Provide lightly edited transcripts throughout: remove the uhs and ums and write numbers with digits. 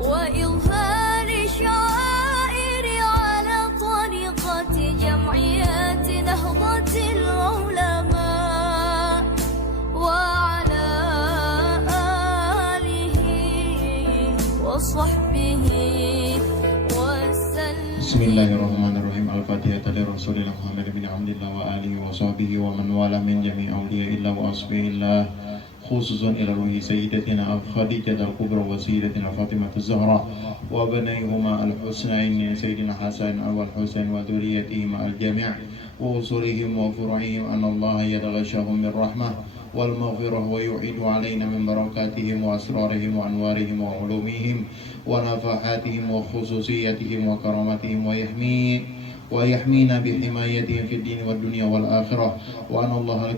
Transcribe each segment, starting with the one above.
وإظهار شعائر على طريقة جمعيات نهضة العلماء وعلى آله وصحبه وسلم. Bismillahirrahmanirrahim. Al-Fatihah li Rasulillah Muhammad bin Abdillah wa alihi wa sahbihi wa man wala min jami' awliya illa wa asbihillah, khususan ila ruhi sayyidatina Khadijah al-Kubra wa sayyidatina Fatimah az-Zahra wa banayhuma al-Husnain sayyidina Hasan wal Husain wa dhurriyyatihima al-jami' wa usulihim wa furu'ihim an Allah yataghashahum min rahmah wal maghfirah wa yu'idu alaina min barakatihim wa asrarihim wa anwarihim wa ulumihim wa nafahatihim wa khususiyatihim wa karamatihim wa يحمينا بحمايتهم في الدين والدنيا والآخرة وأن الله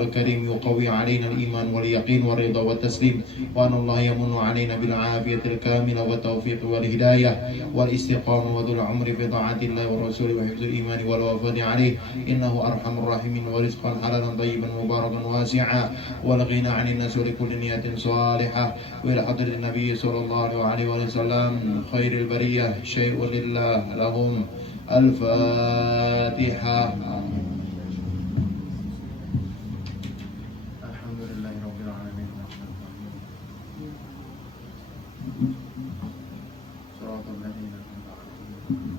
الكريم يقوي علينا الإيمان واليقين والرضا والتسليم وأن الله يمن علينا بالعافية الكاملة والتوفيق والهداية والاستقامة وذو العمر في طاعة الله ورسوله وحفظ الإيمان والوفاة عليه إنه أرحم الراحمين ورزقا حلالا طيبا مباركا واسعا والغنى عن الناس ولكل نية صالحة وإلى حضرة النبي صلى الله عليه وسلم خير البرية شيء لله لهم الفاتحة. الحمد لله رب العالمين صراط الذين أنعمت عليهم.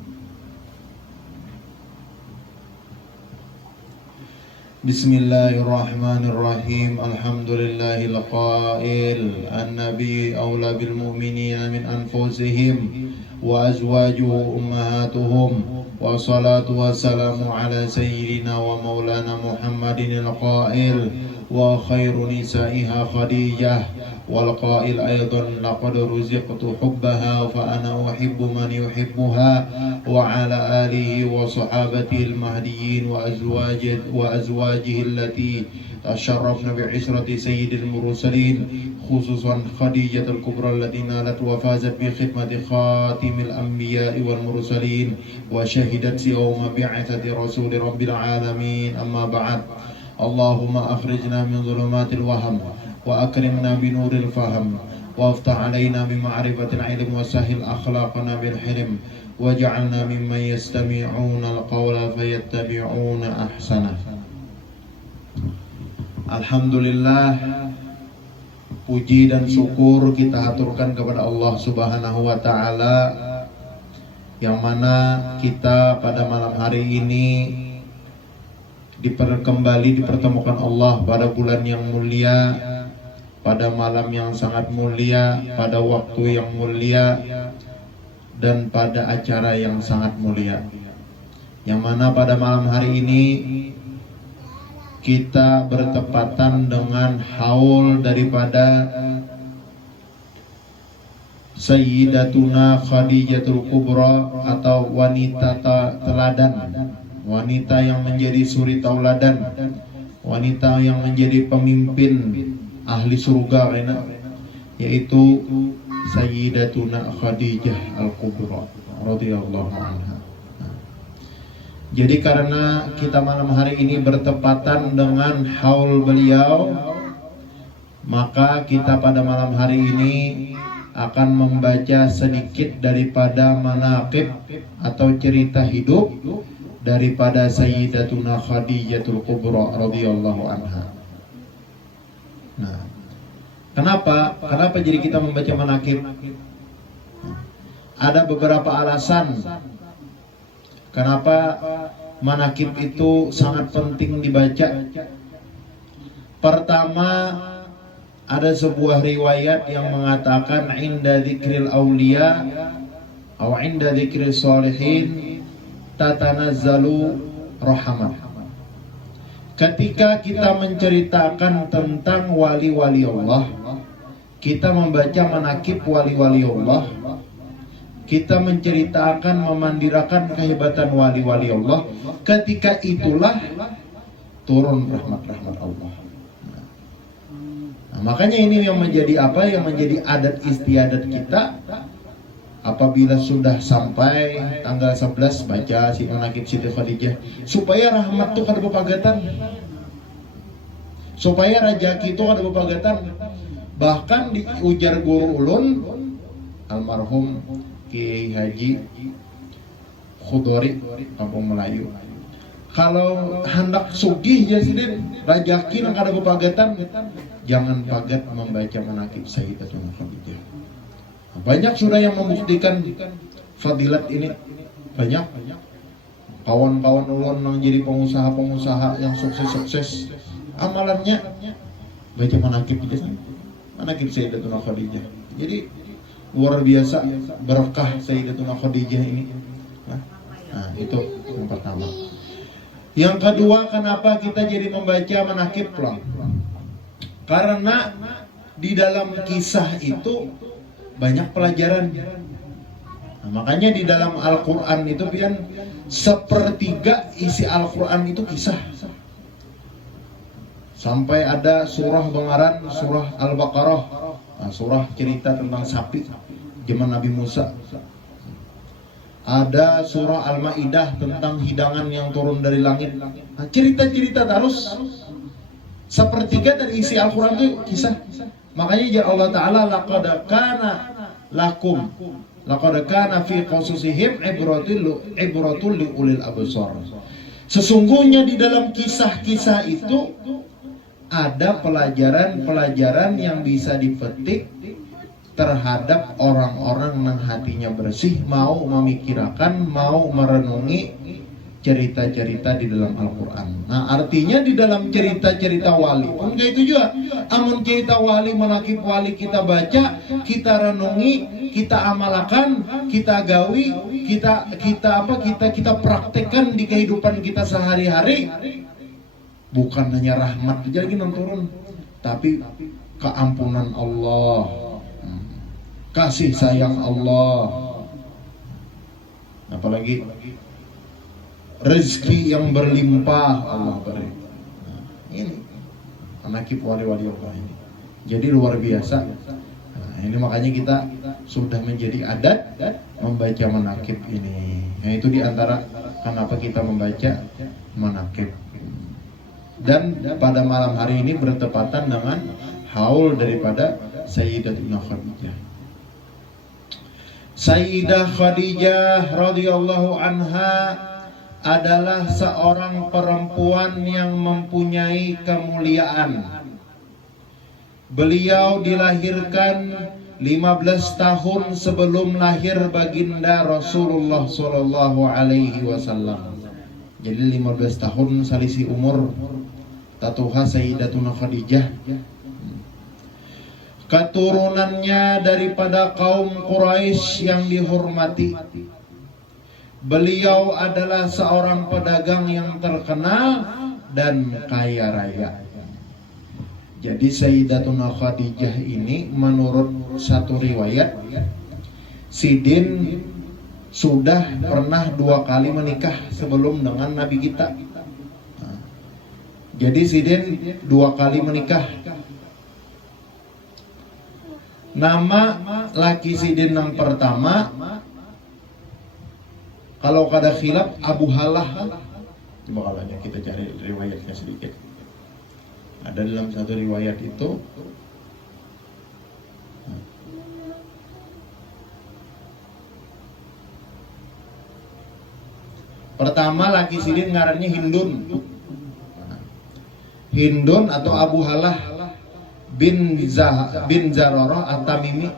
بسم الله الرحمن الرحيم. الحمد لله القائل النبي أولى بالمؤمنين من أنفسهم وأزواجه أمهاتهم والصلاة والسلام على سيدنا ومولانا محمد القائل وخير نسائها خديجة والقائل أيضا لقد رزقت حبها فأنا أحب من يحبها وعلى آله وصحابته المهديين وأزواجه التي تشرفن بعشرة سيد المرسلين خصوصا خديجة الكبرى التي نالت وفازت بخدمة خاتم الأنبياء والمرسلين وشهدت يوم بعثة رسول رب العالمين. أما بعد، اللهم أخرجنا من ظلمات الوهم وأكرمنا بنور الفهم وافتح علينا بمعرفة العلم وسهل أخلاقنا بالحلم واجعلنا ممن يستمعون القول فيتبعون أحسنه. Alhamdulillah, puji dan syukur kita haturkan kepada Allah Subhanahu wa Ta'ala, yang mana kita pada malam hari ini dipertemukan Allah pada bulan yang mulia, pada malam yang sangat mulia, pada waktu yang mulia, dan pada acara yang sangat mulia, yang mana pada malam hari ini kita bertepatan dengan haul daripada Sayyidatuna Khadijatul Kubra atau wanita teladan, wanita yang menjadi suri tauladan, wanita yang menjadi pemimpin ahli surga, yaitu Sayyidatuna Khadijah Al-Kubra radhiyallahu anha. Jadi karena kita malam hari ini bertepatan dengan haul beliau, maka kita pada malam hari ini akan membaca sedikit daripada manaqib atau cerita hidup daripada Sayyidatuna Khadijatul Kubra radhiyallahu anha. Nah, kenapa jadi kita membaca manaqib? Ada beberapa alasan kenapa manaqib itu sangat penting dibaca. Pertama, ada sebuah riwayat yang mengatakan inda dzikril auliya atau inda dzikril sholihin tatanazzalu rahmat. Ketika kita menceritakan tentang wali-wali Allah, kita membaca manaqib wali-wali Allah, kita menceritakan, memandirakan kehebatan wali-wali Allah, ketika itulah turun rahmat-rahmat Allah. Nah, makanya ini yang menjadi apa? Yang menjadi adat istiadat kita. Apabila sudah sampai tanggal 11 baca si manaqib Siti Khadijah, supaya rahmat itu kada bepagatan, supaya rajaki itu kada bepagatan. Bahkan di ujar guru ulun, almarhum Kiai Haji Khudori Kampung Melayu. Kalau hendak sugih jasidin rajaki nang kada bepagatan, jangan pagat membaca manaqib Sayyidatuna Khadijah. Banyak sudah yang membuktikan fadilat ini, banyak kawan-kawan ulun yang jadi pengusaha-pengusaha yang sukses-sukses, amalannya baca manaqib itu, manaqib Sayyidatuna Khadijah. Jadi luar biasa berkah Sayyidatuna Khadijah ini. Nah, itu yang pertama. Yang kedua, kenapa kita jadi membaca manaqib pulang? Karena di dalam kisah itu banyak pelajaran. Nah, makanya di dalam Al-Quran itu pian sepertiga isi Al-Quran itu kisah. Sampai ada surah bengaran, surah Al-Baqarah, nah, surah cerita tentang sapi zaman Nabi Musa. Ada surah Al-Maidah tentang hidangan yang turun dari langit. Nah, cerita-cerita terus. Sepertiga dari isi Al-Quran itu kisah. Makanya ya Allah Ta'ala laqad kana fi qasusihim ibratul li ulil absar. Sesungguhnya di dalam kisah-kisah itu ada pelajaran-pelajaran yang bisa dipetik terhadap orang-orang yang hatinya bersih, mau memikirkan, mau merenungi cerita-cerita di dalam Al-Quran. Nah, artinya di dalam cerita-cerita wali pun kayak itu juga. Amun cerita wali, manaqib wali kita baca, kita renungi, kita amalkan, kita gawi, kita praktekkan di kehidupan kita sehari-hari. Bukan hanya rahmat aja lagi turun, tapi keampunan Allah, kasih sayang Allah, apalagi rezeki yang berlimpah Allah beri. Nah, ini manaqib wali-wali Allah ini. Jadi luar biasa. Nah, ini makanya kita sudah menjadi adat membaca manaqib ini. Nah, itu diantara kenapa kita membaca manaqib. Dan pada malam hari ini bertepatan dengan haul daripada Sayyidatuna Khadijah. Sayyidah Khadijah radhiyallahu anha adalah seorang perempuan yang mempunyai kemuliaan. Beliau dilahirkan 15 tahun sebelum lahir baginda Rasulullah sallallahu alaihi wasallam. Jadi 15 tahun selisih umur tatuha Sayyidatuna Khadijah. Keturunannya daripada kaum Quraisy yang dihormati. Beliau adalah seorang pedagang yang terkenal dan kaya raya. Jadi Sayyidatuna Khadijah ini menurut satu riwayat, Sidin sudah pernah 2 kali menikah sebelum dengan Nabi kita. Jadi Sidin 2 kali menikah. Nama laki Sidin yang pertama, kalau kada khilaf, Abu Halah. Coba kalau kita cari riwayatnya sedikit. Ada dalam satu riwayat itu pertama laki Sidin ngarannya Hindun atau Abu Halah bin Zararah At-Tamimi.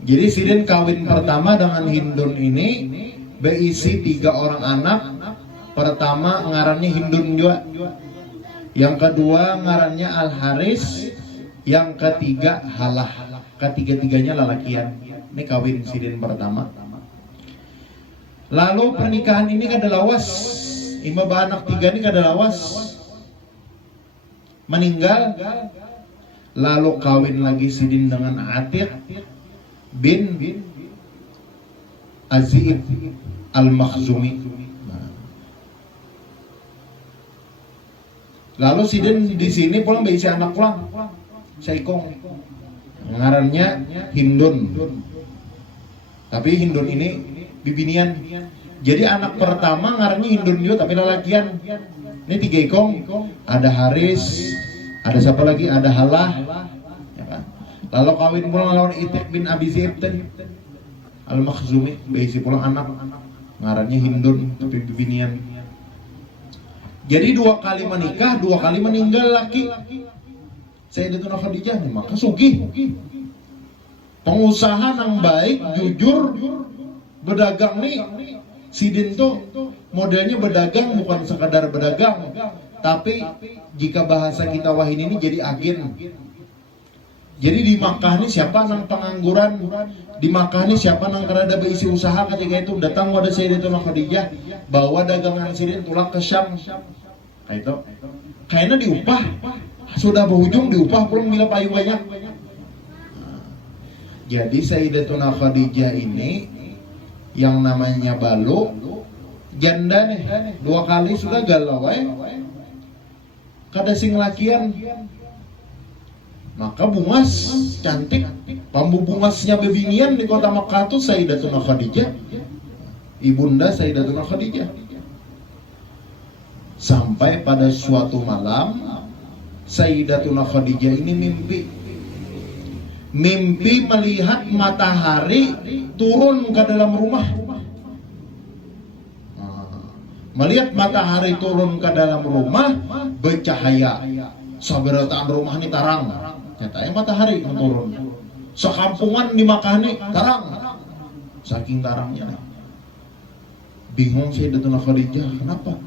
Jadi Sidin kawin pertama dengan Hindun ini berisi 3 orang anak. Pertama ngarannya Hindun juga, yang kedua ngarannya Al-Haris, yang ketiga Halah. Ketiga-tiganya lalakian. Ini kawin Sidin pertama. Lalu pernikahan ini kada lawas. Ima anak 3 ini kada lawas, meninggal. Lalu kawin lagi Sidin dengan Atiq bin Azib Al-Makhzumi. Lalu Sidin di sini pulang berisi anak pulang, Saikong. Ngarannya Hindun. Tapi Hindun ini bibinian. Jadi anak pertama ngarannya Hindun juga tapi lalakian. Ini 3 ikong. Ada Haris, ada siapa lagi? Ada Halah. Ya kan? Lalu kawin pula lawan Itiq bin Abi Zaib tadi Al-Makhzumi, berisi pula anak ngarannya Hindun tapi bibinian. Jadi 2 kali menikah, 2 kali meninggal laki. Sayyidatuna Khadijah nih maka sugih. Pengusaha nang baik, jujur, berdagang nih. Sidin tuh modelnya berdagang bukan sekadar berdagang, tapi jika bahasa kita wahin ini jadi agen. Jadi di Makkah nih siapa nang pengangguran, di Makkah nih siapa nang kerada berisi usaha ketika itu datang pada Sayyidatuna Khadijah bawa dagangan Sidin tulak ke Syam. Kayak itu, kayaknya diupah. Sudah berujung diupah belum bila payu banyak. Jadi Sayyidatuna Khadijah ini yang namanya Balu janda nih 2 kali sudah galau kada sing lakian. Maka bungas cantik, bambu bungasnya bebingian di kota Makkah tuh Sayyidatuna Khadijah, ibunda Sayyidatuna Khadijah. Sampai pada suatu malam Sayyidatuna Khadijah ini mimpi melihat matahari turun ke dalam rumah. Melihat matahari turun ke dalam rumah bercahaya. Sabarataan rumah ini tarang. Nyatanya matahari turun. Sekampungan di Makkah ini tarang. Saking tarangnya. Bingung Sayyidatuna Khadijah, kenapa?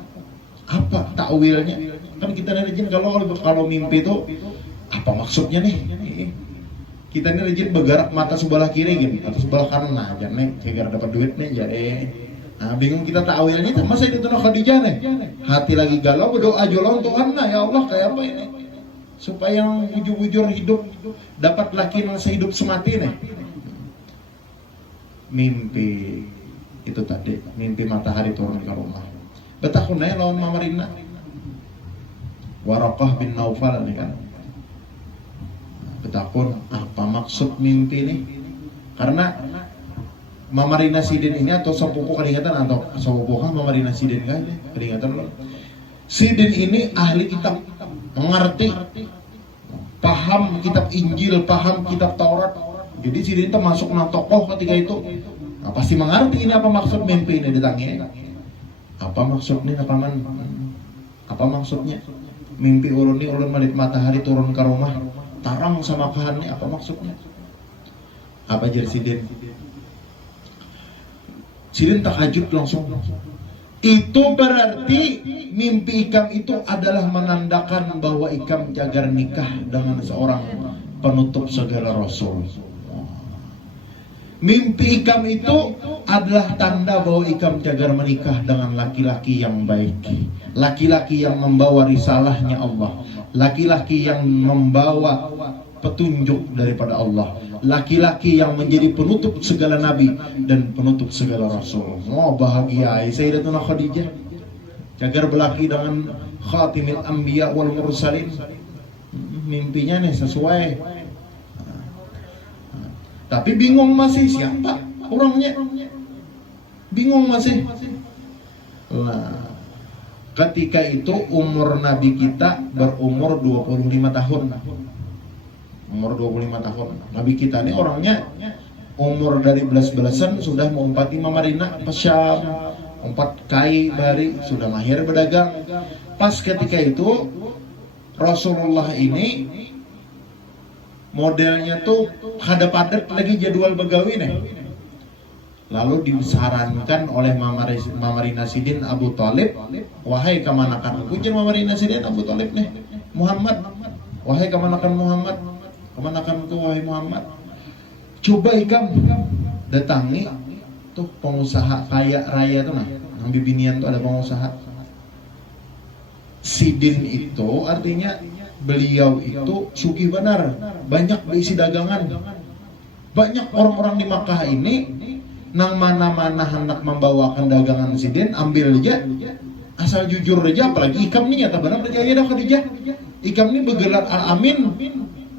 Apa takwilnya? Kan kita rajin kalau mimpi itu apa maksudnya nih? Kita ini rajin bergerak mata sebelah kiri gini atau sebelah kanan nah aja nih agar dapat duit nih jadi. Nah, bingung kita takwilnya sama Sayyidatuna Khadijah nih. Hati lagi galau berdoa jolong Tuhan, nah ya Allah kayak apa ini? Supaya yang bujur-bujur hidup dapat laki yang sehidup semati nih. Mimpi itu tadi, mimpi matahari turun ke rumah. Betakunnya lawan Mama Rina. Waraqah bin Naufal nih kan. Betakun apa maksud mimpi ini? Karena Mama Rina Sidin ini atau sepupu keringatan atau sepupu Mama Rina Sidin kan keringatan loh. Sidin ini ahli kitab, mengerti, paham kitab Injil, paham kitab Taurat. Jadi Sidin itu masuk nang tokoh ketika itu. Nah, pasti mengerti ini apa maksud mimpi ini ditanya. Apa maksudnya paman? Apa maksudnya? Mimpi ulun melihat matahari turun ke rumah tarang sama kahannya, apa maksudnya? Apa jar Sidin? Sidin takajud langsung. Itu berarti mimpi Ikam itu adalah menandakan bahwa Ikam jagar nikah dengan seorang penutup segala rasul. Mimpi Ikam itu adalah tanda bahwa Ikam jagar menikah dengan laki-laki yang baik, laki-laki yang membawa risalahnya Allah, laki-laki yang membawa petunjuk daripada Allah, laki-laki yang menjadi penutup segala nabi dan penutup segala rasul. Oh bahagia Sayyidatuna Khadijah jagar belaki dengan khatimil anbiya wal mursalin. Mimpinya nih sesuai. Tapi bingung masih siapa orangnya, bingung masih. Nah, ketika itu umur Nabi kita berumur 25 tahun. Umur 25 tahun. Nabi kita ini orangnya umur dari belas-belasan sudah mengumpati Mama Rina ke Syam, 4 kai bari sudah mahir berdagang. Pas ketika itu Rasulullah ini modelnya tuh ada padat lagi jadwal begawi nih. Lalu disarankan oleh Mama Rina Sidin Abu Thalib, wahai kemanakan kujen Mama Rina Sidin Abu Thalib nih Muhammad, wahai kemanakan Muhammad, kemanakan ku wahai Muhammad, coba Ikam datangi tuh pengusaha kaya raya tuh nah, yang bibinian tuh ada pengusaha. Sidin itu artinya beliau itu sugih benar, banyak berisi dagangan. Banyak orang-orang di Makkah ini nang mana-mana hendak membawakan dagangan Sidin ambil aja, asal jujur aja. Apalagi Ikam nih nyata benar percaya dah Khadijah. Ikam nih bergelar Al-Amin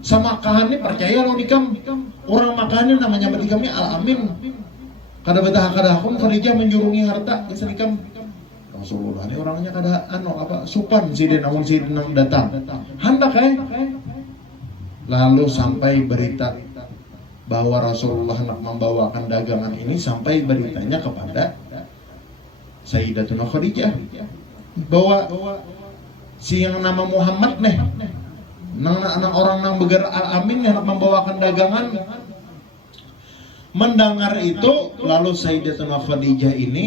sama Makahan nih percaya loh Ikam. Orang Makahan nih namanya Ikam nih Al-Amin. Kada betah kada akum Khadijah menjurungi harta kesan Ikam. Rasulullah ini orangnya kada supan Sidin namun Sidin datang hendak Lalu sampai berita bahwa Rasulullah hendak membawakan dagangan ini, sampai beritanya kepada Sayyidatuna Khadijah bahwa si yang nama Muhammad nih, nang orang nang begar al-amin yang membawakan dagangan. Mendengar itu, lalu Sayyidatuna Khadijah ini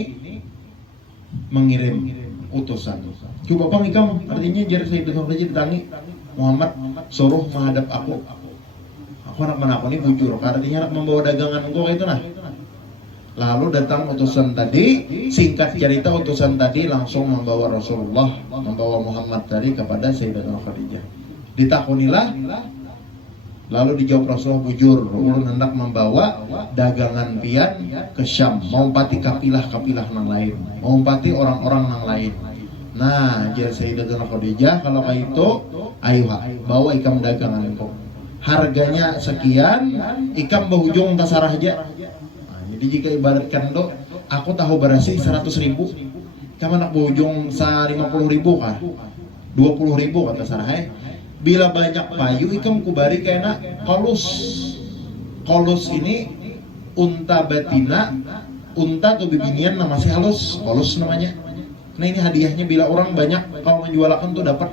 mengirim utusan. Coba Bang Ikam, artinya jar Sayyidatuna Khadijah ditangi, Muhammad suruh menghadap aku. Aku anak mana aku ini bujur, artinya anak membawa dagangan engkau itu nah. Lalu datang utusan tadi, singkat cerita utusan tadi langsung membawa Rasulullah, membawa Muhammad tadi kepada Sayyidatuna Khadijah. Ditakunilah, lalu dijawab Rasulullah bujur, ulun hendak membawa dagangan pian ke Syam, mau pati kapilah-kapilah nang lain, mau pati orang-orang nang lain. Nah, jadi Sayyidatuna Khadijah kalau kayak itu, ayo bawa ikam dagangan engkau. Harganya sekian, ikam bahujung tasarah aja. Jadi jika ibaratkan do, aku tahu berasi 100.000, kamu nak bujung 50.000 kah? 20.000 kata sarah. Bila banyak payu, ikam kubari kena kolus. Kolus ini unta betina, unta atau bibinian nama masih halus, kolus namanya. Nah ini hadiahnya bila orang banyak kalau menjualkan tuh dapat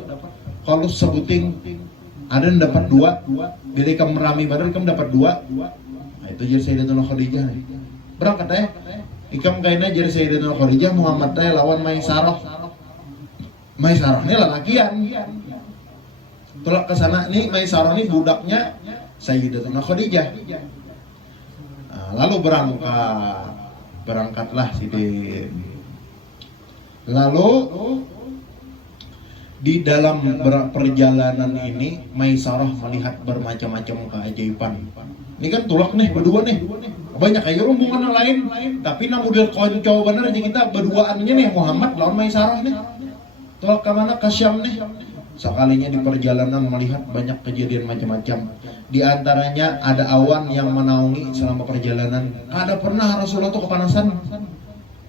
kolus sebuting. Ada yang dapat 2, bila ikam merami badan ikam dapat 2. Nah itu jadi Sayyidatuna Khadijah. Berangkat ikam kayaknya jadi Sayyidatuna Khadijah, Muhammad lawan Maisarah. Maisarah ini lelakian. Tolak ke sana nih, Maisarah ini budaknya Sayyidatuna Khadijah. Nah, lalu berangkatlah si Din. Lalu di dalam perjalanan ini Maisarah melihat bermacam-macam keajaiban. Ini kan tulak nih berdua nih. Banyak kayak rombongan lain, tapi namun model konco bener aja kita berduaannya nih Muhammad lawan Maisarah nih. Tulak ke mana? Ke Syam nih. Sekalinya di perjalanan melihat banyak kejadian macam-macam. Di antaranya ada awan yang menaungi selama perjalanan. Ada pernah Rasulullah tuh kepanasan.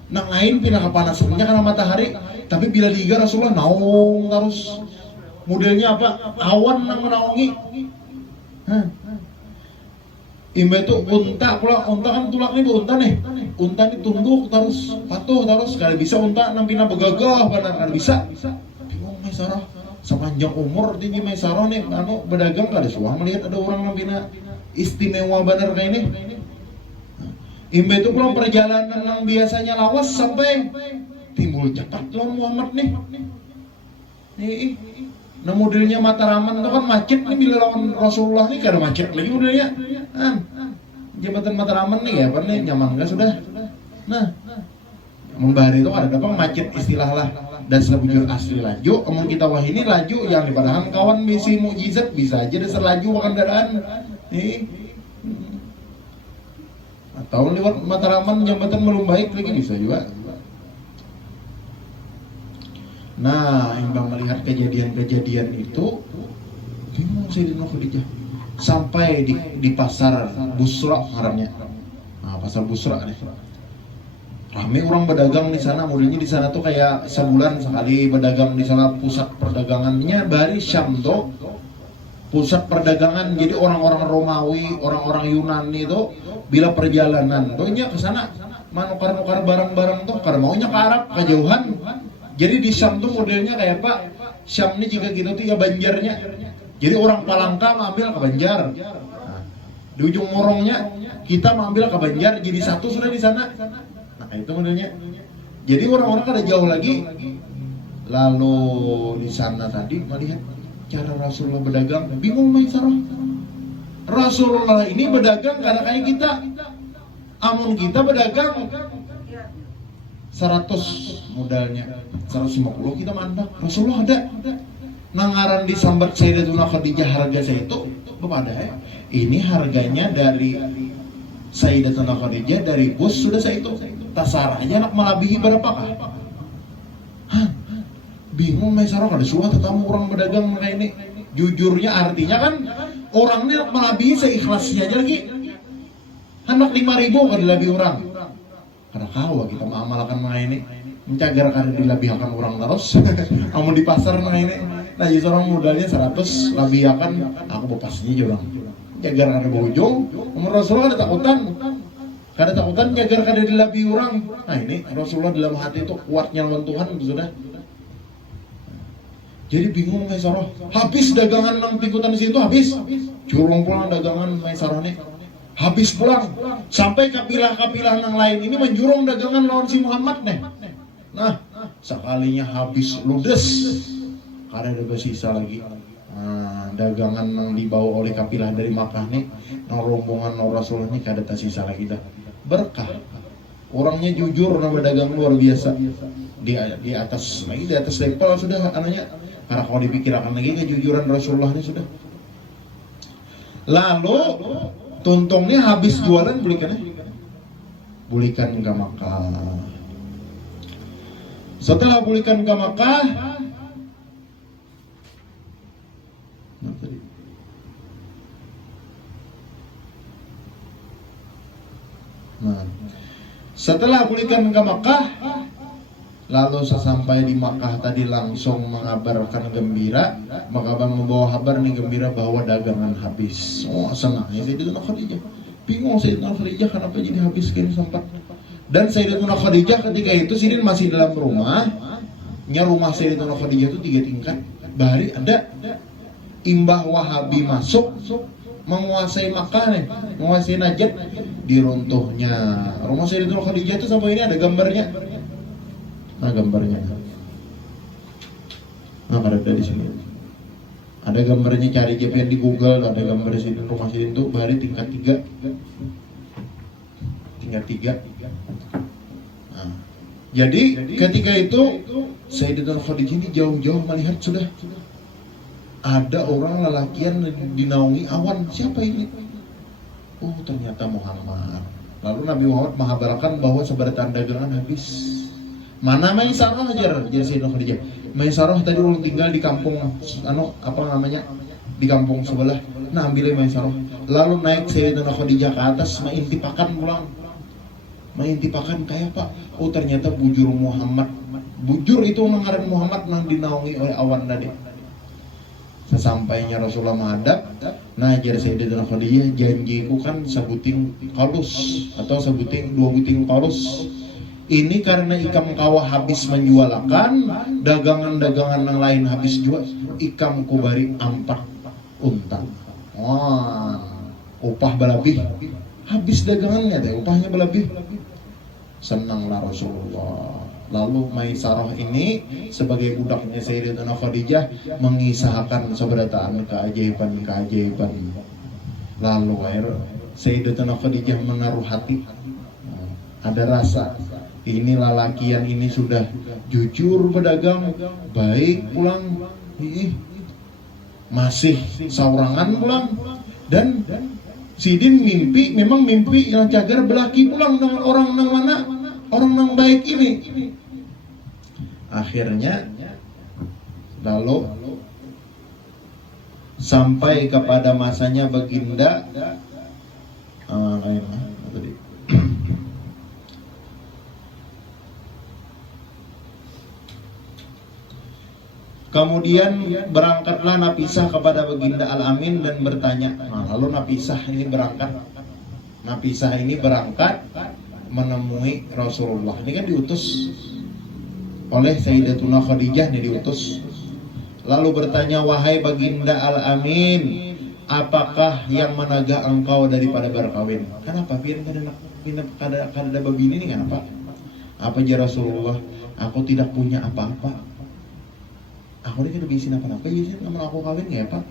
Nang lain pindah kepanasannya karena matahari, tapi bila diiga Rasulullah naung terus. Modelnya apa? Awan nang menaungi. Imbe itu unta kan tulaknya itu unta nih. Unta ini tunduk terus, patuh terus. Kalau bisa unta nang pindah begagah benar kan bisa. Bingung Maisarah. Sepanjang umur tinggi Maisarah nih, berdagang kada suah melihat ada orang nang pindah istimewa benar kayak ini. Imbe itu pulang perjalanan yang biasanya lawas sampai timbul cepat lawan Muhammad nih. Nih, nah modelnya Mataraman itu kan macet nih bila lawan Rasulullah nih kada macet lagi modelnya. Jembatan Mataraman nih ya, apa nih nyaman nggak sudah? Nah, membahari itu ada apa macet istilah lah. Dan sebujur asli laju, omong kita wah ini laju yang dipadahan kawan misi mukjizat bisa aja dasar laju akan dadaan. Nih. Atau lewat Mataraman jembatan belum baik lagi bisa juga. Nah, imbang melihat kejadian-kejadian itu, bingung Sayyidatuna Khadijah. Sampai di pasar Busra ngarannya. Nah, pasar Busra nih. Rame orang berdagang di sana, modelnya di sana tuh kayak sebulan sekali berdagang di sana, pusat perdagangannya bari Syam tuh. Pusat perdagangan, jadi orang-orang Romawi, orang-orang Yunani itu bila perjalanan tuh nya ke sana manukar-nukar barang-barang tuh karena maunya ke Arab kejauhan. Jadi di Syam tuh modelnya kayak Pak, Syam ini jika gitu tuh ya Banjarnya. Jadi orang Palangka ngambil ke Banjar. Nah, di ujung morongnya kita ngambil ke Banjar, jadi satu sudah di sana. Nah, itu modelnya. Jadi orang-orang kada jauh lagi. Lalu di sana tadi melihat cara Rasulullah berdagang, bingung Maisarah. Rasulullah ini berdagang karena kayak kita. Amun kita berdagang 100 modalnya, 150 kita mandang. Rasulullah ada. Nangaran disambat Sayyidatuna Khadijah harga saya itu kepada ini harganya dari Sayyidatuna Khadijah dari bos sudah saya itu tasarahnya nak melebihi berapakah? Bingung Maisarah kada suah tetamu orang berdagang kayak ini. Jujurnya artinya kan orang ini nak melebihi seikhlasnya aja lagi. Hendak 5.000 kada lebih orang. Kada kawa kita mengamalkan kayak ini. Mencagar kada dilebihkan orang terus. Amun di pasar kayak ini. Nah jadi seorang modalnya 100 lebih akan aku bepasnya jurang. Jagar kada berujung, umur Rasulullah ada takutan. Kada takutan jagar kada dilebih orang. Nah ini Rasulullah dalam hati itu kuatnya lawan Tuhan sudah. Jadi bingung Maisarah. Habis dagangan nang pikutan situ habis. Jurung pulang dagangan Maisarah nih. Habis pulang. Sampai kapilah-kapilah nang lain ini menjurung dagangan lawan si Muhammad nih. Nah, sekalinya habis ludes. Kada ada bersisa lagi. Nah, dagangan yang dibawa oleh kapilah dari Makkah nih, nang rombongan Rasulullah nih kada tersisa lagi dah. Berkah. Orangnya jujur, nama dagang luar biasa. Di atas level sudah anunya. Karena kalau dipikirkan lagi kejujuran Rasulullah ini sudah. Lalu tuntungnya habis jualan bulikan ke Makkah. Setelah bulikan ke Makkah, setelah bulikan ke Makkah, lalu sesampai di Makkah tadi langsung mengabarkan gembira, membawa kabar nih gembira bahwa dagangan habis. Oh senangnya Sayyidatuna Khadijah. Bingung Sayyidatuna Khadijah kenapa jadi habis kan sempat. Dan Sayyidatuna Khadijah ketika itu Sidin masih dalam rumah. Rumah Sayyidatuna Khadijah itu 3 tingkat. Bahari ada Imbah Wahabi masuk menguasai Makkah nih, menguasai Najd, diruntuhnya rumah Sayyidatuna Khadijah itu sampai ini ada gambarnya. Nah gambarnya. Nah ada di sini. Ada gambarnya, cari JPN di Google, ada gambar di sini rumah Sidin itu bahari tingkat 3. Tingkat 3. Nah, jadi ketika itu Sayyidatuna Khadijah ini jauh-jauh melihat sudah ada orang lelakian dinaungi awan. Siapa ini? Oh ternyata Muhammad. Lalu Nabi Muhammad mengabarkan bahwa sebaratan dagangan habis. Mana Maisarah ajar jadi Sayyidatuna Khadijah. Maisarah tadi ulun tinggal di kampung di kampung sebelah. Nah ambilnya Maisarah. Lalu naik Sayyidatuna Khadijah ke atas, maintipakan pulang. Maintipakan kayak Pak. Oh ternyata bujur Muhammad. Bujur itu ngaran Muhammad nang dinaungi oleh awan tadi. Sesampainya Rasulullah menghadap, nah ajar Sayyidatuna Khadijah, janjiku kan sebuting kalus atau sebuting 2 buting kalus. Ini karena ikam kawah habis menjualakan, dagangan-dagangan yang lain habis jual, ikam kubari 4 unta. Wah, upah berlebih. Habis dagangannya deh, upahnya berlebih. Senanglah Rasulullah. Lalu Maisarah ini sebagai budaknya Sayyidatuna Khadijah mengisahkan seberataan keajaiban. Lalu Sayyidatuna Khadijah menaruh hati, ada rasa ini lalakian ini sudah jujur berdagang, baik pulang, masih saurangan pulang, dan Sidin memang mimpi yang cagar belaki pulang dengan orang nang mana, orang nang baik ini. Akhirnya lalu sampai kepada masanya baginda kemudian berangkatlah Nafisah kepada baginda Al-Amin dan bertanya. Lalu Nafisah ini berangkat menemui Rasulullah. Ini kan diutus oleh Sayyidatuna Khadijah, ini diutus. Lalu bertanya, wahai baginda Al-Amin, apakah yang menagah engkau daripada berkawin? Kenapa? Kada ada babini ini kenapa? Apa aja Rasulullah? Aku tidak punya apa-apa. Aku ini kada bisa apa-apa, ya namun aku kawin ya Pak.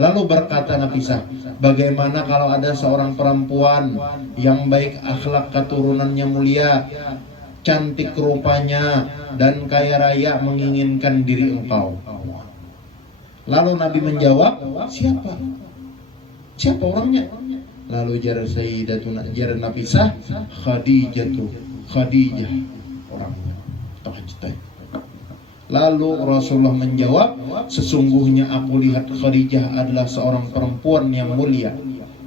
Lalu berkata Nafisah, bagaimana kalau ada seorang perempuan yang baik akhlak, keturunannya mulia, cantik rupanya, dan kaya raya menginginkan diri engkau? Lalu Nabi menjawab, siapa? Siapa orangnya? Lalu jar Nafisah, Khadijah orangnya. Lalu Rasulullah menjawab, sesungguhnya aku lihat Khadijah adalah seorang perempuan yang mulia,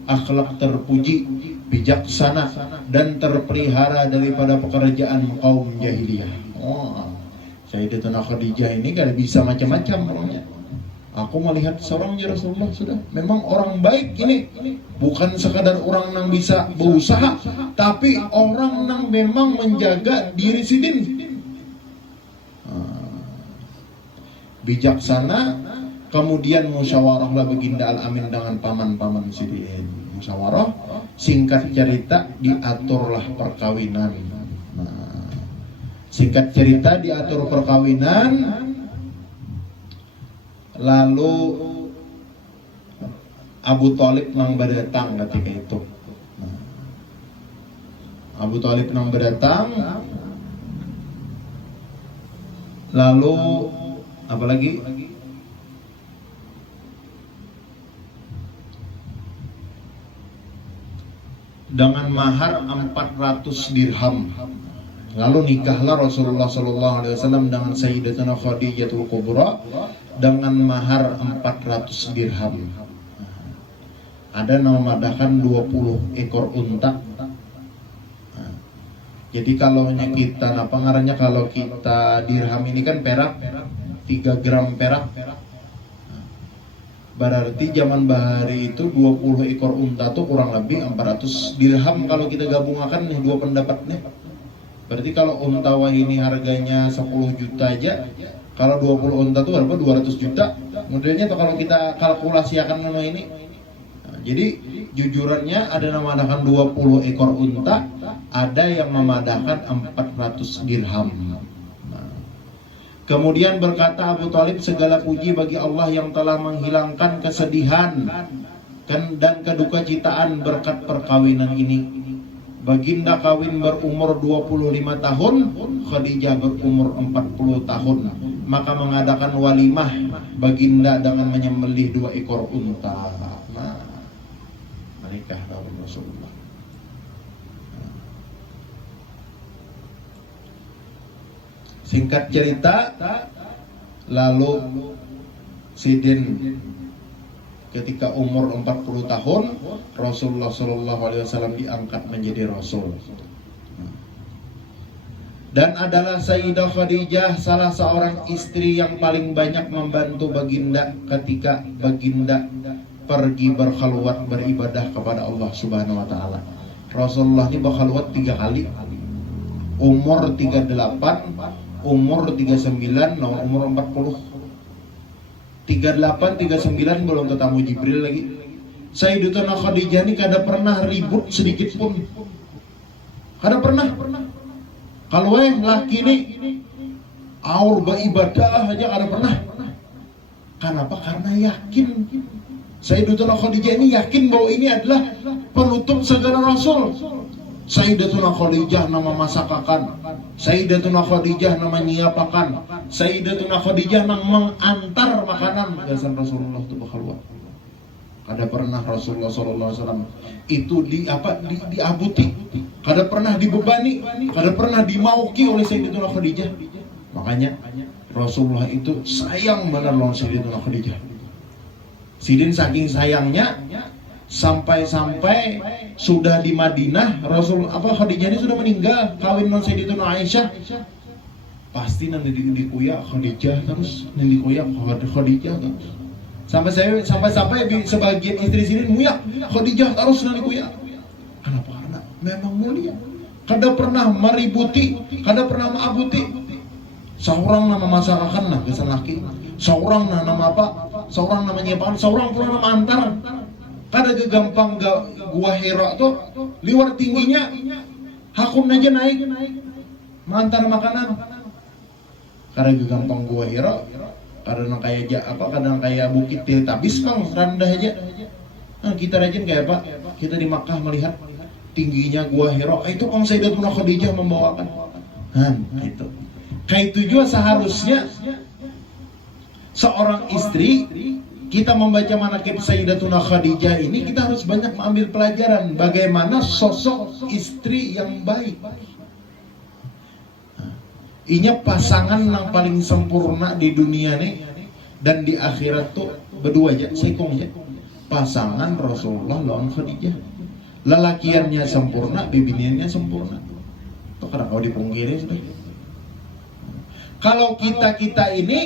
akhlak terpuji, bijaksana, dan terpelihara daripada pekerjaan kaum jahiliyah. Oh, Sayyidatuna Khadijah ini gak bisa macam-macam orangnya. Aku melihat seorang ya Rasulullah sudah memang orang baik ini, bukan sekadar orang yang bisa berusaha, tapi orang yang memang menjaga diri sidin. Bijaksana, kemudian musyawarahlah baginda Al-Amin dengan paman-paman sidin. Musyawarah, singkat cerita diaturlah perkawinan. Singkat cerita diatur perkawinan. Lalu Abu Thalib nang berdatang ketika itu. Abu Thalib nang berdatang. Lalu apalagi? Dengan mahar 400 dirham. Lalu nikahlah Rasulullah SAW dengan Sayyidatuna Khadijatul Kubra dengan mahar 400 dirham. Ada namadakan 20 ekor unta. Jadi kalau kita, apa ngarannya, kalau kita dirham ini kan perak, 3 gram perak. Berarti zaman bahari itu 20 ekor unta tuh kurang lebih 400 dirham kalau kita gabungkan nih dua pendapatnya. Berarti kalau unta wah ini harganya 10 juta aja, kalau 20 unta itu berapa? 200 juta modelnya tuh kalau kita kalkulasi akan nama ini. Nah, jadi jujurannya ada namadakan 20 ekor unta, ada yang memadahkan 400 dirham. Nah, kemudian berkata Abu Thalib, segala puji bagi Allah yang telah menghilangkan kesedihan dan kedukacitaaan berkat perkawinan ini. Baginda kawin berumur 25 tahun, Khadijah berumur 40 tahun. Maka mengadakan walimah baginda dengan menyembelih 2 ekor unta. Nah, menikah dengan Rasulullah. Singkat cerita, lalu Sidin ketika umur 40 tahun, Rasulullah SAW diangkat menjadi Rasul. Dan adalah Sayyidah Khadijah salah seorang istri yang paling banyak membantu baginda ketika baginda pergi berkhalwat beribadah kepada Allah Subhanahu wa taala. Rasulullah ini berkhalwat 3 kali. Umur 38, umur 39, umur 40. 38, 39 belum ketemu Jibril lagi. Sayyidatuna Khadijah ini kada pernah ribut sedikit pun. Kada pernah. Kalau laki ini aur beribadah aja kada pernah. Kenapa? Karena yakin. Sayyidatuna Khadijah ini yakin bahwa ini adalah penutup segala Rasul. Sayyidatuna Khadijah nama masakakan, Sayyidatuna Khadijah nama nyiapakan, Sayyidatuna Khadijah nama mengantar makanan. Biasa Rasulullah itu berkhalwat. Kada pernah Rasulullah SAW itu diabuti, kada pernah dibebani, kada pernah dimauki oleh Sayyidatuna Khadijah. Makanya Rasulullah itu sayang benar lawan Sayyidatuna Khadijah. Sidin saking sayangnya sampai-sampai sudah di Madinah, Khadijah ini sudah meninggal, kawin non Sayyidatuna Aisyah. Pasti nanti dikuya Khadijah terus, nanti dikuya Khadijah terus. Sampai sebagian istri sini muya Khadijah terus nanti dikuya. Kenapa? Karena memang mulia. Kada pernah maributi, kada pernah maabuti. Seorang nama masyarakat nah kesan laki, seorang nama apa? Seorang nama nyiapaan, seorang pula nama antar. Kada gampang gua Hira tuh liwar tingginya hakun aja naik mantar makanan. Kada gampang gua Hira, kadang kadang kayak bukit Tabis bang rendah aja. Nah, kita rajin kayak Pak, kita di Makkah melihat tingginya gua Hira, itu Kang Sayyidatuna Khadijah membawakan. Itu. Kayak itu juga seharusnya seorang istri, kita membaca manaqib Sayyidatuna Khadijah ini, kita harus banyak mengambil pelajaran bagaimana sosok istri yang baik. Inya pasangan yang paling sempurna di dunia nih dan di akhirat tuh berdua aja, sekong aja. Pasangan Rasulullah lawan Khadijah. Lelakiannya sempurna, bibiniannya sempurna. Tuh karena kau dipungkiri sudah. Kalau kita ini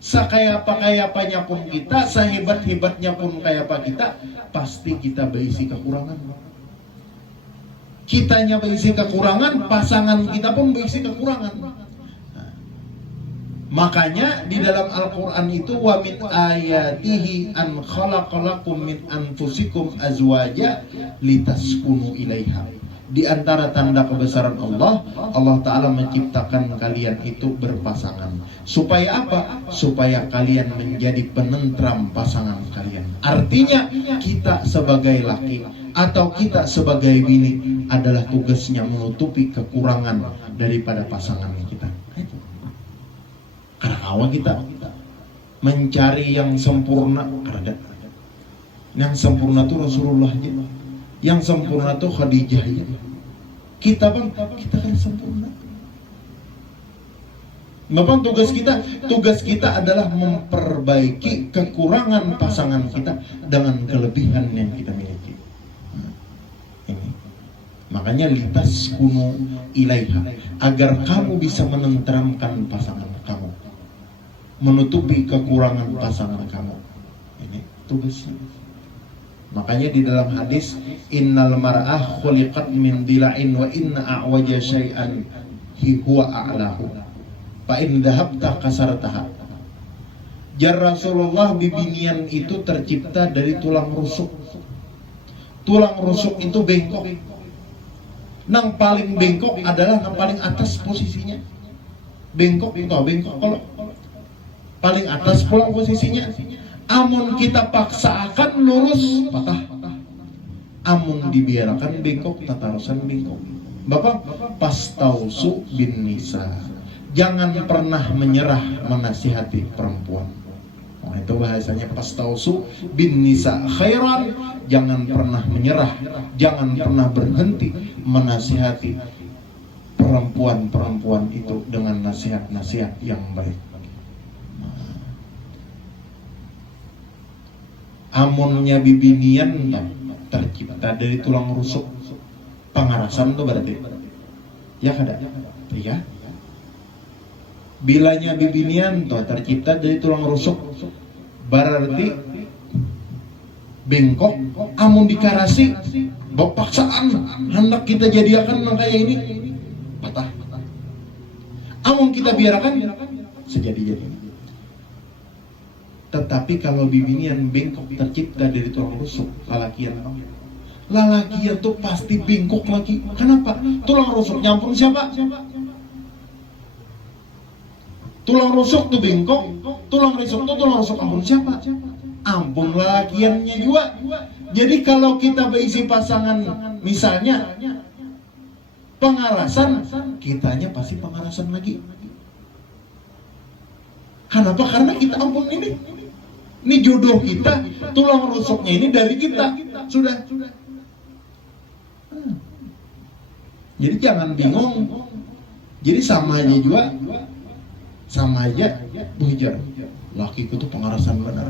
Sekaya-kayapanya pun kita, sehebat-hebatnya pun kayak apa kita, pasti kita berisi kekurangan. Kitanya berisi kekurangan, pasangan kita pun berisi kekurangan. Makanya di dalam Al-Quran itu wa min ayatihi an khalaqalakum min anfusikum azwaja litaskunu ilaiha. Di antara tanda kebesaran Allah, Allah Ta'ala menciptakan kalian itu berpasangan. Supaya apa? Supaya kalian menjadi penentram pasangan kalian. Artinya kita sebagai laki atau kita sebagai bini adalah tugasnya menutupi kekurangan daripada pasangan kita. Karena awal kita mencari yang sempurna, karena yang sempurna itu Rasulullah aja, yang sempurna itu Khadijah aja. Kita bang, kita kan sempurna. Bapak, tugas kita adalah memperbaiki kekurangan pasangan kita dengan kelebihan yang kita miliki. Ini. Makanya litas kuno ilaiha, agar kamu bisa menenteramkan pasangan kamu, menutupi kekurangan pasangan kamu. Ini tugasnya. Makanya di dalam hadis, innal mar'ah khuliqat min dila'in wa inna a'waja syai'an huwa a'lahu fa in dhahabta kasartaha. Jar Rasulullah, bibinian itu tercipta dari tulang rusuk. Tulang rusuk itu bengkok. Nang paling bengkok adalah nang paling atas posisinya. Bengkok itu bengkok kalau paling atas pulang posisinya. Amun kita paksakan lurus patah. Amun dibiarkan bengkok tatarusan bengkok. Bapak, pastausu bin nisa. Jangan pernah menyerah menasihati perempuan. Nah, itu bahasanya pastausu bin nisa khairan. Jangan pernah menyerah, jangan pernah berhenti menasihati perempuan-perempuan itu dengan nasihat-nasihat yang baik. Amunnya bibinian tercipta dari tulang rusuk. Pengarasan tuh berarti ya kada? Iya. Bilanya bibinian tuh tercipta dari tulang rusuk, berarti bengkok. Amun dikarasi bapaksaan hendak kita jadikan kayak ini patah. Amun kita biarkan sejadi-jadi. Tetapi kalau bibinian bengkok tercipta dari tulang rusuk, lalakian tuh pasti bengkok lagi. Kenapa? Tulang rusuk nyampung siapa? Tulang rusuk tuh bengkok, tulang rusuk ampun siapa? Ampun lalakiannya juga. Jadi kalau kita berisi pasangan, misalnya pengarasan, kitanya pasti pengarasan lagi. Kenapa? Karena kita ampun ini jodoh kita, tulang rusuknya ini dari kita. Sudah. Jadi jangan bingung. Jadi sama aja bujar. Lakiku tuh pengarasan benar.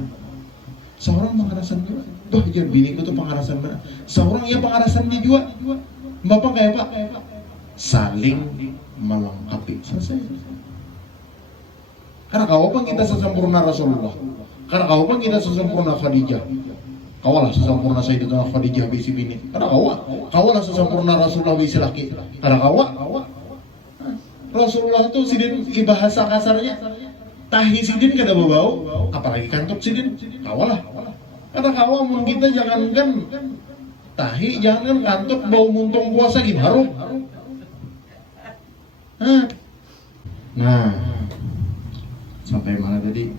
Seorang pengarasan juga. Bujar biniku tuh pengarasan benar. Seorang ya pengarasan dia juga. Bapak kayak Pak. Saling melengkapi. Selesai. Karena kau pun kita sesempurna Rasulullah. Karena kau pun kita sesempurna Khadijah. Kau lah sesempurna Sayyidatuna Khadijah bisi bini. Karena kau lah sesempurna Rasulullah bisi laki. Karena kau Rasulullah itu sidin bahasa kasarnya tahi sidin kada bau, apalagi kantut sidin. Kau lah. Karena kau mun kita jangankan tahi, jangankan kantut, bau muntung puasa gimana? Nah, sampai mana tadi?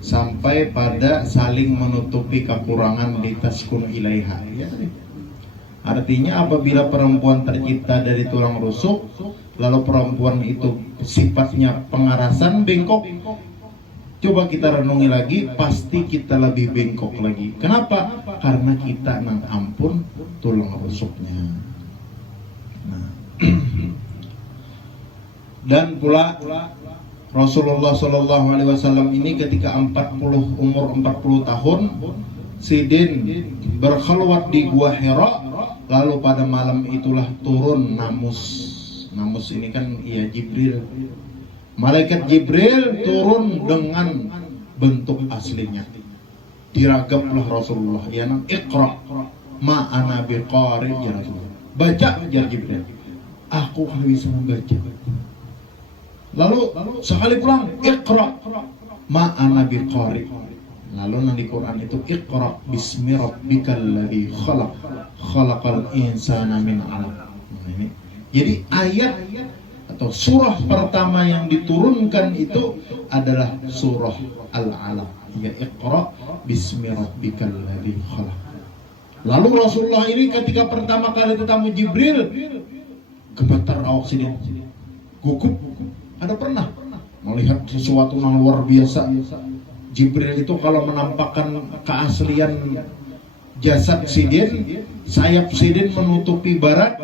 Sampai pada saling menutupi kekurangan litaskun ilaiha. Ya. Artinya apabila perempuan tercipta dari tulang rusuk, lalu perempuan itu sifatnya pengarasan bengkok, coba kita renungi lagi, pasti kita lebih bengkok lagi. Kenapa? Karena kita nang ampun tulang rusuknya. Nah. Dan pula Rasulullah SAW ini ketika umur 40 tahun, sidin berkhulwat di Gua Hira, lalu pada malam itulah turun namus. Namus ini kan Jibril Malaikat Jibril turun dengan bentuk aslinya. Diragaplah Rasulullah, ya nang Iqra ma ana biqari ya Rasulullah. Baca ya Jibril. Aku kan bisa membaca. Lalu sekali pulang Iqra ma ana biqari. Lalu nanti Quran itu Iqra bismi rabbikal ladzi khalaq khalaqal insana min 'alaq. Nah, ini. Jadi ayat atau surah pertama yang diturunkan itu adalah surah Al-Alaq, ya Iqra bismi rabbikal ladzi khalaq. Lalu Rasulullah ini ketika pertama kali ketemu Jibril gemetar awak sidin, gugup. Ada pernah melihat sesuatu yang luar biasa. Jibril itu kalau menampakkan keaslian jasad sidin, sayap sidin menutupi barat,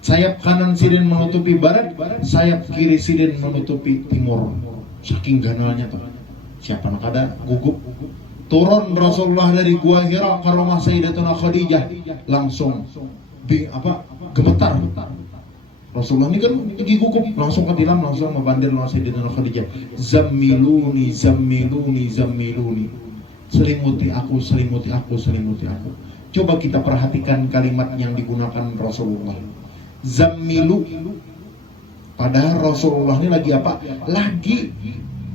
sayap kanan sidin menutupi barat, sayap kiri sidin menutupi timur. Saking ganalnya tuh. Siapa nak ada gugup. Turun Rasulullah dari Gua Hira ke rumah Sayyidatuna Khadijah, langsung gemetar. Rasulullah ini kan lagi gugup, langsung ketilam, langsung membandir sama Sayyidatuna Khadijah. Zammiluni, zammiluni, zammiluni. Selimuti aku, selimuti aku, selimuti aku. Coba kita perhatikan kalimat yang digunakan Rasulullah. Zammilu. Padahal Rasulullah ini lagi apa? Lagi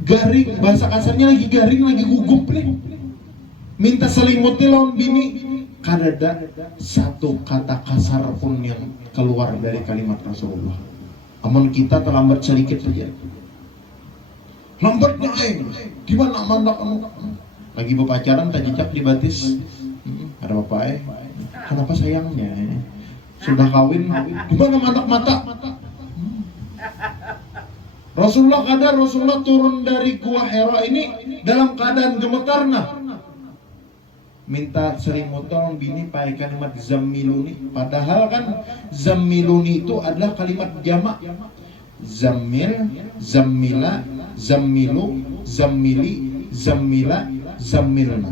garing, bahasa kasarnya lagi garing, lagi gugup nih. Minta selimuti lawan bini. Kadada satu kata kasar pun yang keluar dari kalimat Rasulullah. Amun kita terlambat sedikit saja. Lambatnya di mana mandak kamu? Lagi berpacaran tak jejak di batis. Ada apa kenapa sayangnya? Sudah kawin, di mana mandak mata? Rasulullah turun dari Gua Hira ini dalam keadaan gemetar minta selimut tolong bini pakai kalimat zammiluni. Padahal kan zammiluni itu adalah kalimat jamak. Zammil, zammila, zammilu, zammili, zammila, zammilna.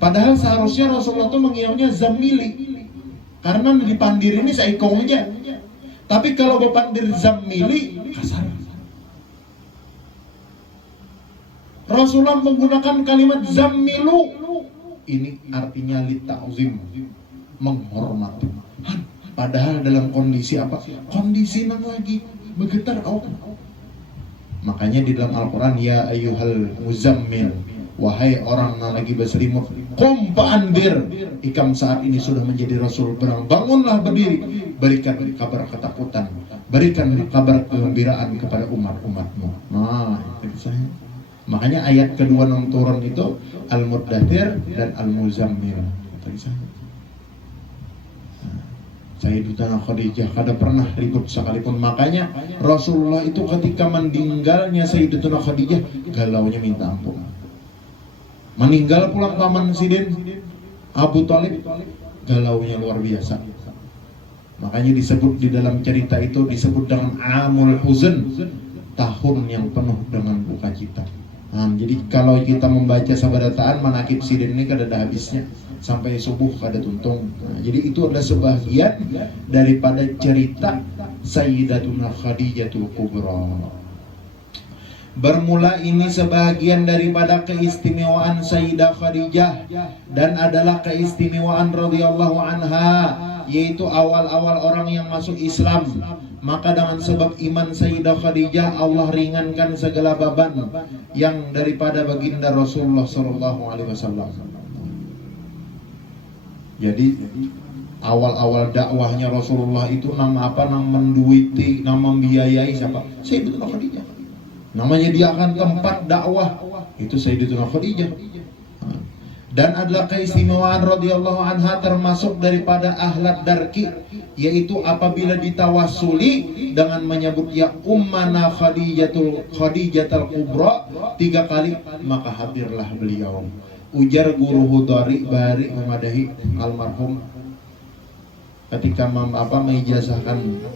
Padahal seharusnya Rasulullah itu mengiaunya zammili. Karena dipandir ini seikong aja. Tapi kalau berpandir zammili kasar. Rasulullah menggunakan kalimat zammilu. Ini artinya lita'zim, menghormati. Padahal dalam kondisi apa? Kondisi nang lagi bergetar. Makanya di dalam Al-Quran, ya ayyuhal muzammil, wahai orang yang lagi berselimut, qum fa'andir. Ikam saat ini sudah menjadi Rasul berang, bangunlah berdiri, berikan kabar ketakutan, berikan kabar kegembiraan kepada umat-umatmu. Nah, itu saya. Makanya ayat kedua yang turun itu Al-Muddathir dan Al-Muzammil. Sayyidatuna Khadijah kada pernah ribut sekalipun. Makanya Rasulullah itu ketika meninggalnya Sayyidatuna Khadijah, galaunya minta ampun. Meninggal pulang paman sidin Abu Thalib, galaunya luar biasa. Makanya disebut di dalam cerita itu disebut dengan Amul Huzn, tahun yang penuh dengan duka cita. Nah, jadi kalau kita membaca sabadataan manakib sidin ini kada ada habisnya sampai subuh kada tuntung. Nah, jadi itu adalah sebagian daripada cerita Sayyidatuna Khadijatul Kubra. Bermula ini sebagian daripada keistimewaan Sayyidah Khadijah dan adalah keistimewaan radhiyallahu anha, yaitu awal-awal orang yang masuk Islam. Maka dengan sebab iman Sayyidah Khadijah, Allah ringankan segala beban yang daripada baginda Rasulullah SAW. Jadi awal-awal dakwahnya Rasulullah itu nama apa? Nama menduiti, nama membiayai siapa? Sayyidatuna Khadijah. Namanya dia akan tempat dakwah itu Sayyidatuna Khadijah. Dan adalah keistimewaan radhiyallahu anha termasuk daripada ahlat darki, yaitu apabila ditawasuli dengan menyebut ya ummana Khadijatul Kubra 3 kali, maka hadirlah beliau. Ujar guru Hudari Bari memadahi almarhum ketika mengijazahkan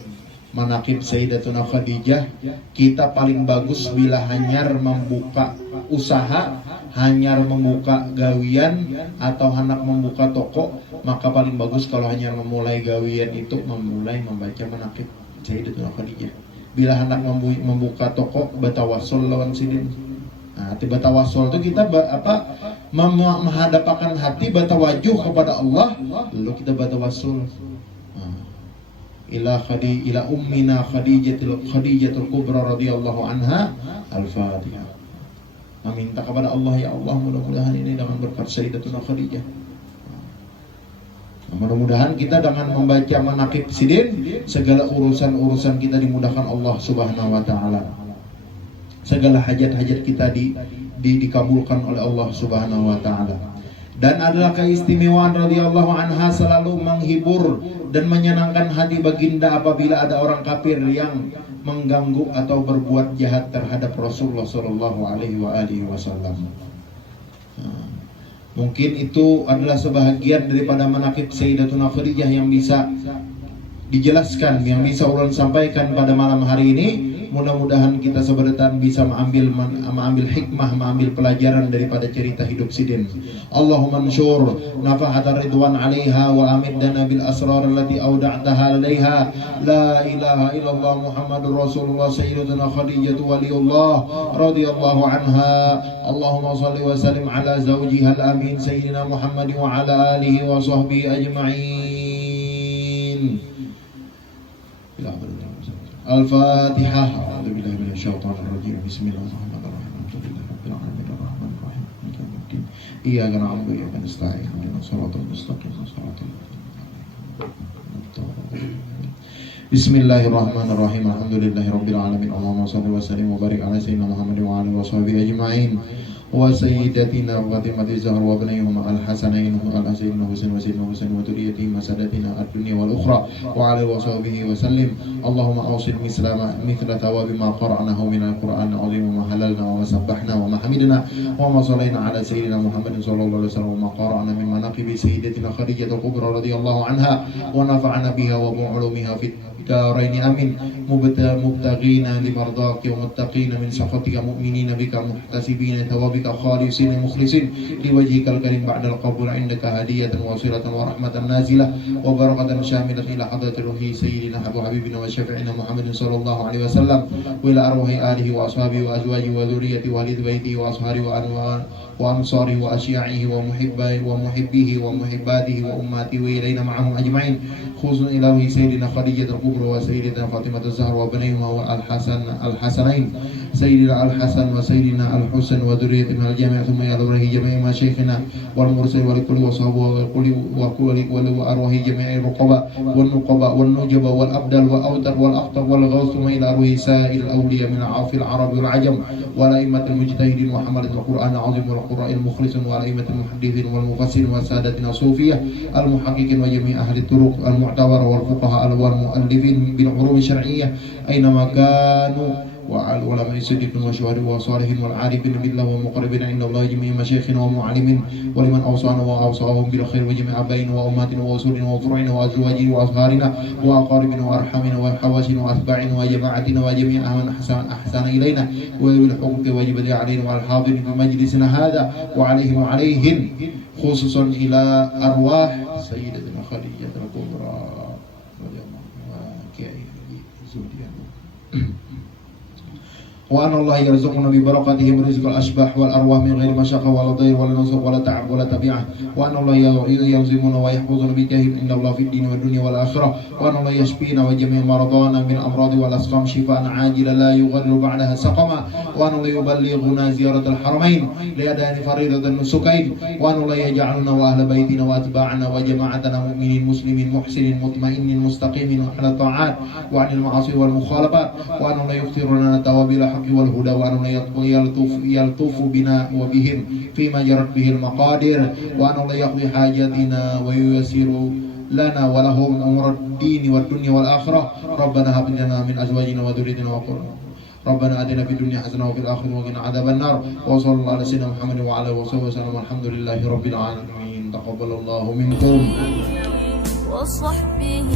manakib Sayyidatuna Khadijah, kita paling bagus bila hanyar membuka usaha, hanyar membuka gawian atau hendak membuka toko, maka paling bagus kalau hanyar memulai gawian itu memulai membaca manakib Sayyidatuna Khadijah. bila hendak membuka toko batawasul lawan sidin. Nah, tiba tawasul itu kita menghadapkan hati batawajuh kepada Allah, lalu kita batawasul ila ummina Khadijatul Kubra radhiyallahu anha. Al-Fatihah. Meminta kepada Allah, ya Allah mudah-mudahan ini dengan berkat Sayyidatuna Khadijah. Mudah-mudahan kita dengan membaca manaqib sidin, segala urusan-urusan kita dimudahkan Allah Subhanahu wa taala. Segala hajat-hajat kita dikabulkan oleh Allah Subhanahu wa taala. Dan adalah keistimewaan radhiyallahu anha selalu menghibur dan menyenangkan hati baginda apabila ada orang kafir yang mengganggu atau berbuat jahat terhadap Rasulullah sallallahu alaihi wasallam. Mungkin itu adalah sebahagian daripada manaqib Sayyidatuna Khadijah yang bisa dijelaskan, yang bisa ulun sampaikan pada malam hari ini. Mudah-mudahan kita seberatan bisa mengambil hikmah, mengambil pelajaran daripada cerita hidup sidin. Allahumma anshur nafahat ridwan 'alaiha wa amiddana bil asrar allati awda'taha 'alaiha. La ilaha illallah Muhammadur Rasulullah Sayyidatuna Khadijah waliyullah radhiyallahu anha. Allahumma shalli wa sallim ala zawjiha al-amin Sayyidina Muhammad wa ala alihi wa sahbihi ajma'in. Al-Fatihah. A'udzubillahi minasyaitonir rajim. Bismillahirrahmanirrahim. Alhamdulillahirabbil alamin arrahmanir rahim maliki yaumiddin. Iyyaka na'budu wa iyyaka nasta'in. Ihdinas siratal mustaqim. Bismillahirrahmanirrahim. Alhamdulillahirabbil alamin. Allahumma shalli wa sallim wa barik ala sayyidina Muhammad wa alihi wa sahbihi ajma'in. Wa sayyidatina Fatimah az-Zahra wa ibnayhima al-Hasanain al-Husain wa sayyidina Husain wa dhurriyyatihima sadatina ad-dunya wal ukhra wa ala wa sahbihi wa sallim. Allahumma awsil mithla thawabi ma qara'nahu min al-Qur'an al-'azim wa ma halalna wa sabbahna wa ma hamidna wa ma sallayna ala sayyidina Muhammadin sallallahu alaihi wasallam wa ma qara'na min manaqibi sayyidatina Khadijah al-Kubra radhiyallahu anha wa nafa'ana biha wa bi'ulumiha fid darain amin. Mubtaghina limardaki wa muttaqina min sakhatika mu'minina bika muhtasibina thawabika khalisina mukhlisin liwajhikal karim ba'dal qabul indaka hadiyatan wasilatan wa rahmatan nazilah wa barakatan syamilatan ila hadratir ruhi sayyidina habibina wa syafi'ina Muhammadin sallallahu alaihi wasallam wa ila arwahi alihi wa ashabihi wa azwajihi wa dhurriyyati wa ahli baitihi wa ashari wa ansari wa asyi'ihi wa muhibbihi wa muhibbatihi wa ummatihi wa ilaina ma'ahum ajma'in. Khususan ila sayyidina Khadijah al-Kubra wa sayyidatina Fatimah az-Zahra wa ibnayhima wa al-Hasanain sayyidina al-Hasan wa sayyidina al-Husain wa dhurriyyatihim al-jami' thumma ila arwahi jami'i masyayikhina wal mursal wa likulli wa sahbihi wa kulli wa arwahi jami'i ruqaba wan nuqaba wan nujaba wal abdal wa awtar wal akhtar wal ghaus thumma ila arwahi sa'il al-awliya min al-'afil arab wal ajam wa la'immatil mujtahidin wa hamalat al-Qur'an al-'azim wal qurra'il mukhlisin wa la'immatil muhaddithin wal mufassirin wa sadatina sufiyah al-muhaqqiqin wa jami' ahli turuq al-mu'tawara wal fuqaha wal mu'allifin bil ulum syar'iyyah aynama kanu wa al ulama siddiqin wa syuhada wa salihin wal 'arifin billah wa muqarribin 'inda Allah jami'a masyayikhina wa mu'allimin wa liman awsana wa awsahum bil khair wa jami'a abaina wa ummatina wa usulina wa furu'ina wa azwajina wa azharina wa aqaribina wa arhamina wa hawasina wa asba'ina wa jama'atina wa jami'a man ahsana ilaina wa bil huquqi wajibati 'alaina wa al hadirin fi majlisina hadha wa 'alaihim wa 'alaihin khususan ila arwah sayyidatina Khadijah al-Kubra radhiyallahu anha kiai Zuhdian. وأن الله يرزقنا ببركاته رزق الأشباح والأرواح من غير مشقة ولا ضير ولا نصب ولا تعب ولا تبعة وأن الله يلزمنا ويحفظنا بجاه عند الله في الدين والدنيا والآخرة وأن الله يشفينا وجميع مرضانا من الأمراض والأسقام شفاء عاجلا لا يغادر بعدها سقما وأن الله يبلغنا زيارة الحرمين لأداء فريضة النسكين وأن الله يجعلنا وأهل بيتنا وأتباعنا وجماعتنا مؤمنين مسلمين محسنين مطمئنين مستقيمين على الطاعات وعن المعاصي والمخالفات وأن الله يغفر لنا توابل والهدى وأن يلطف بنا وبهم فيما جرت به المقادير وأن الله يقضي حاجاتنا وييسر لنا ولهم أمور الدين والدنيا والآخرة. ربنا هب لنا من أزواجنا وذريتنا وقرنا ربنا آتنا في الدنيا حسنة وفي الآخرة وقنا عذاب النار وصلى الله على سيدنا محمد وعلى آله وصحبه وسلم. الحمد لله رب العالمين. تقبل الله منكم وصحبه